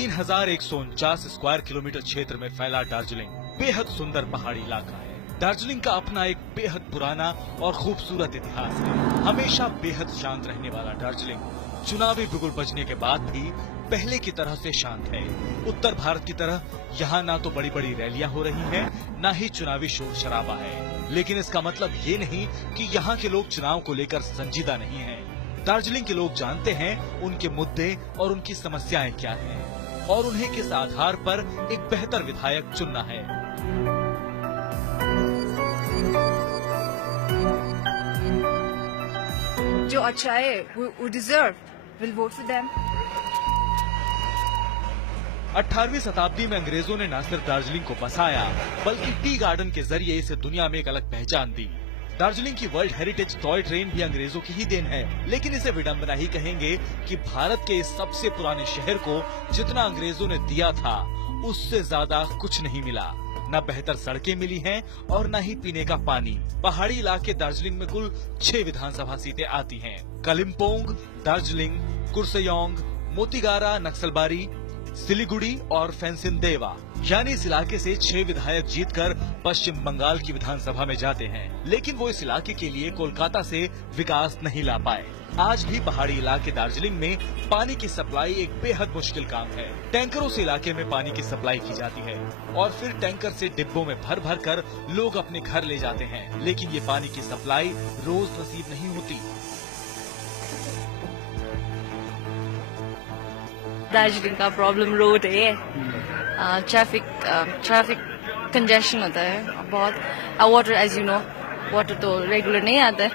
3149 square kilometre क्षेत्र में फैला दार्जिलिंग बेहद सुंदर पहाड़ी इलाका है। दार्जिलिंग का अपना एक बेहद पुराना और खूबसूरत इतिहास है। हमेशा बेहद शांत रहने वाला दार्जिलिंग चुनावी बिगुल बजने के बाद भी पहले की तरह से शांत है। उत्तर भारत की तरह यहाँ ना तो बड़ी बड़ी रैलियां हो रही हैं, ना ही चुनावी शोर शराबा है। लेकिन इसका मतलब ये नहीं कि यहाँ के लोग चुनाव को लेकर संजीदा नहीं हैं। दार्जिलिंग के लोग जानते हैं उनके मुद्दे और उनकी समस्याएं क्या हैं और उन्हें किस आधार पर एक बेहतर विधायक चुनना है। जो अच्छा है, who deserve, will vote for them. 18वीं शताब्दी में अंग्रेजों ने न सिर्फ दार्जिलिंग को बसाया बल्कि टी गार्डन के जरिए इसे दुनिया में एक अलग पहचान दी। दार्जिलिंग की वर्ल्ड हेरिटेज टॉय ट्रेन भी अंग्रेजों की ही देन है। लेकिन इसे विडंबना ही कहेंगे कि भारत के इस सबसे पुराने शहर को जितना अंग्रेजों ने दिया था उससे ज्यादा कुछ नहीं मिला। न बेहतर सड़कें मिली हैं और न ही पीने का पानी। पहाड़ी इलाके दार्जिलिंग में कुल 6 विधानसभा सीटें आती हैं। कलिम्पोंग, दार्जिलिंग, कुर्सेओंग, मोतीगारा, नक्सलबारी, सिलीगुड़ी और फैंसिनदेवा, यानी इस इलाके से 6 विधायक जीतकर पश्चिम बंगाल की विधानसभा में जाते हैं। लेकिन वो इस इलाके के लिए कोलकाता से विकास नहीं ला पाए। आज भी पहाड़ी इलाके दार्जिलिंग में पानी की सप्लाई एक बेहद मुश्किल काम है। टैंकरों से इलाके में पानी की सप्लाई की जाती है और फिर टैंकर से डिब्बों में भर भर कर लोग अपने घर ले जाते हैं। लेकिन ये पानी की सप्लाई रोज नसीब नहीं होती। दार्जिलिंग का प्रॉब्लम रोड है, ट्रैफिक कंजेशन होता है बहुत। Water, as you know, water तो रेगुलर नहीं आता है।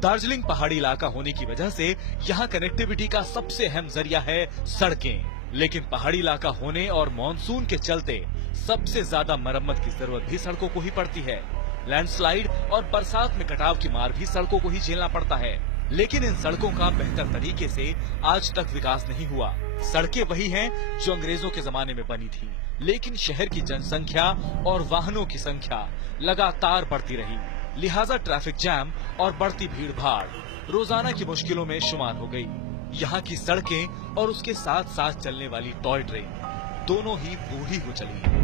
दार्जिलिंग पहाड़ी इलाका होने की वजह से यहाँ कनेक्टिविटी का सबसे अहम जरिया है सड़कें। लेकिन पहाड़ी इलाका होने और मॉनसून के चलते सबसे ज्यादा मरम्मत की जरूरत भी सड़कों को ही पड़ती है। लैंडस्लाइड और बरसात में कटाव की मार भी सड़कों को ही झेलना पड़ता है। लेकिन इन सड़कों का बेहतर तरीके से आज तक विकास नहीं हुआ। सड़कें वही हैं जो अंग्रेजों के जमाने में बनी थी, लेकिन शहर की जनसंख्या और वाहनों की संख्या लगातार बढ़ती रही। लिहाजा ट्रैफिक जैम और बढ़ती भीड़ भाड़ रोजाना की मुश्किलों में शुमार हो गई। यहाँ की सड़कें और उसके साथ साथ चलने वाली टॉय ट्रेन दोनों ही बूढ़ी हो चली।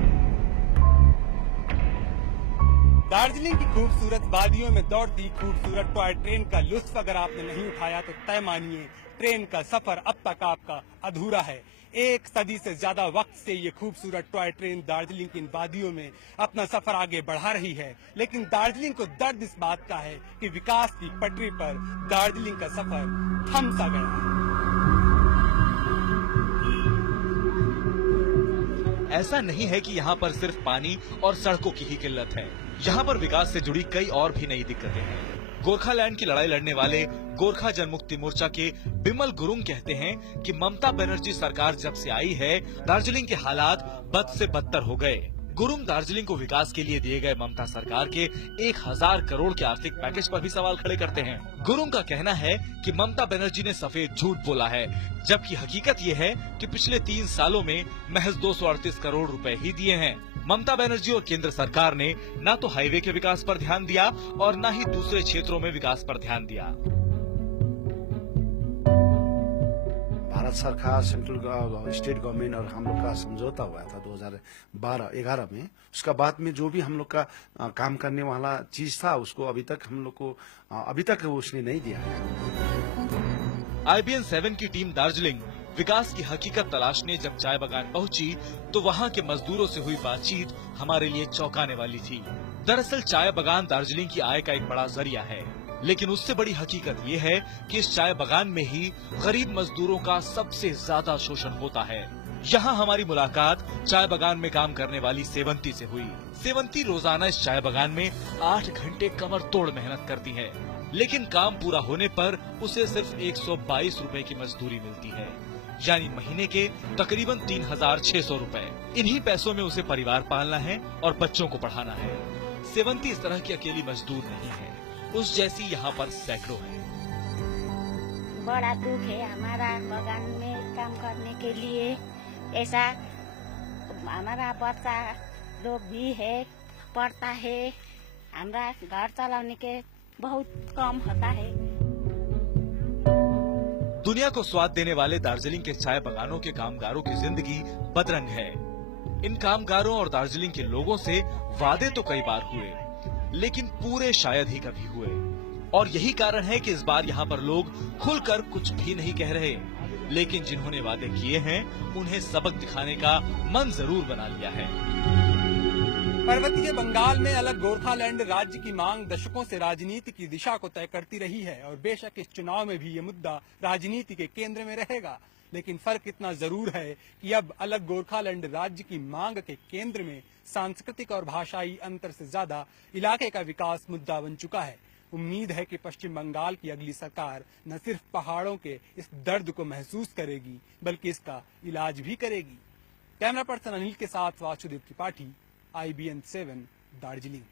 दार्जिलिंग की खूबसूरत वादियों में दौड़ती खूबसूरत टॉय ट्रेन का लुत्फ अगर आपने नहीं उठाया तो तय मानिए ट्रेन का सफर अब तक आपका अधूरा है। 1 सदी से ज्यादा वक्त से ये खूबसूरत टॉय ट्रेन दार्जिलिंग की इन वादियों में अपना सफर आगे बढ़ा रही है। लेकिन दार्जिलिंग को दर्द इस बात का है कि विकास की पटरी पर दार्जिलिंग का सफर थम सा गया है। ऐसा नहीं है कि यहाँ पर सिर्फ पानी और सड़कों की ही किल्लत है। यहाँ पर विकास से जुड़ी कई और भी नई दिक्कतें हैं। गोरखालैंड की लड़ाई लड़ने वाले गोरखा जनमुक्ति मोर्चा के बिमल गुरुंग कहते हैं कि ममता बनर्जी सरकार जब से आई है दार्जिलिंग के हालात बद से बदतर हो गए। गुरुंग दार्जिलिंग को विकास के लिए दिए गए ममता सरकार के 1000 करोड़ के आर्थिक पैकेज पर भी सवाल खड़े करते हैं। गुरुंग का कहना है कि ममता बनर्जी ने सफेद झूठ बोला है, जबकि हकीकत ये है कि पिछले 3 सालों में महज 238 करोड़ रुपए ही दिए हैं। ममता बनर्जी और केंद्र सरकार ने न तो हाईवे के विकास पर ध्यान दिया और न ही दूसरे क्षेत्रों में विकास पर ध्यान दिया। भारत सरकार, सेंट्रल स्टेट गवर्नमेंट और हम लोग का समझौता हुआ था 2012-11 में। उसका बाद में जो भी हम लोग का काम करने वाला चीज था उसको अभी तक हम लोग को अभी तक उसने नहीं दिया है। IBN 7 की टीम दार्जिलिंग विकास की हकीकत तलाशने जब चाय बागान पहुंची तो वहां के मजदूरों से हुई बातचीत हमारे लिए चौंकाने वाली थी। दरअसल चाय बागान दार्जिलिंग की आय का एक बड़ा जरिया है, लेकिन उससे बड़ी हकीकत ये है कि इस चाय बागान में ही गरीब मजदूरों का सबसे ज्यादा शोषण होता है। यहाँ हमारी मुलाकात चाय बागान में काम करने वाली सेवंती से हुई। सेवंती रोजाना इस चाय बागान में 8 घंटे कमर तोड़ मेहनत करती है, लेकिन काम पूरा होने पर उसे सिर्फ 122 रुपए की मजदूरी मिलती है, यानी महीने के तकरीबन 3600 रुपए। इन्हीं पैसों में उसे परिवार पालना है और बच्चों को पढ़ाना है। सेवंती इस तरह की अकेली मजदूर नहीं है, उस जैसी यहाँ पर सैकड़ों हैं। बड़ा दुख है हमारा बागान में काम करने के लिए। ऐसा हमारा बच्चा लोग भी है, पढ़ता है, हमारा घर चलाने के बहुत कम होता है। दुनिया को स्वाद देने वाले दार्जिलिंग के चाय बगानों के कामगारों की जिंदगी बदरंग है। इन कामगारों और दार्जिलिंग के लोगों से वादे तो कई बार हुए, लेकिन पूरे शायद ही कभी हुए। और यही कारण है कि इस बार यहाँ पर लोग खुलकर कुछ भी नहीं कह रहे, लेकिन जिन्होंने वादे किए हैं उन्हें सबक दिखाने का मन जरूर बना लिया है। पर्वतीय बंगाल में अलग गोरखालैंड राज्य की मांग दशकों से राजनीति की दिशा को तय करती रही है और बेशक इस चुनाव में भी ये मुद्दा राजनीति के केंद्र में रहेगा। लेकिन फर्क इतना जरूर है कि अब अलग गोरखालैंड राज्य की मांग के केंद्र में सांस्कृतिक और भाषाई अंतर से ज्यादा इलाके का विकास मुद्दा बन चुका है। उम्मीद है कि पश्चिम बंगाल की अगली सरकार न सिर्फ पहाड़ों के इस दर्द को महसूस करेगी बल्कि इसका इलाज भी करेगी। कैमरा पर्सन अनिल के साथ वासुदेव त्रिपाठी, IBN 7 दार्जिलिंग।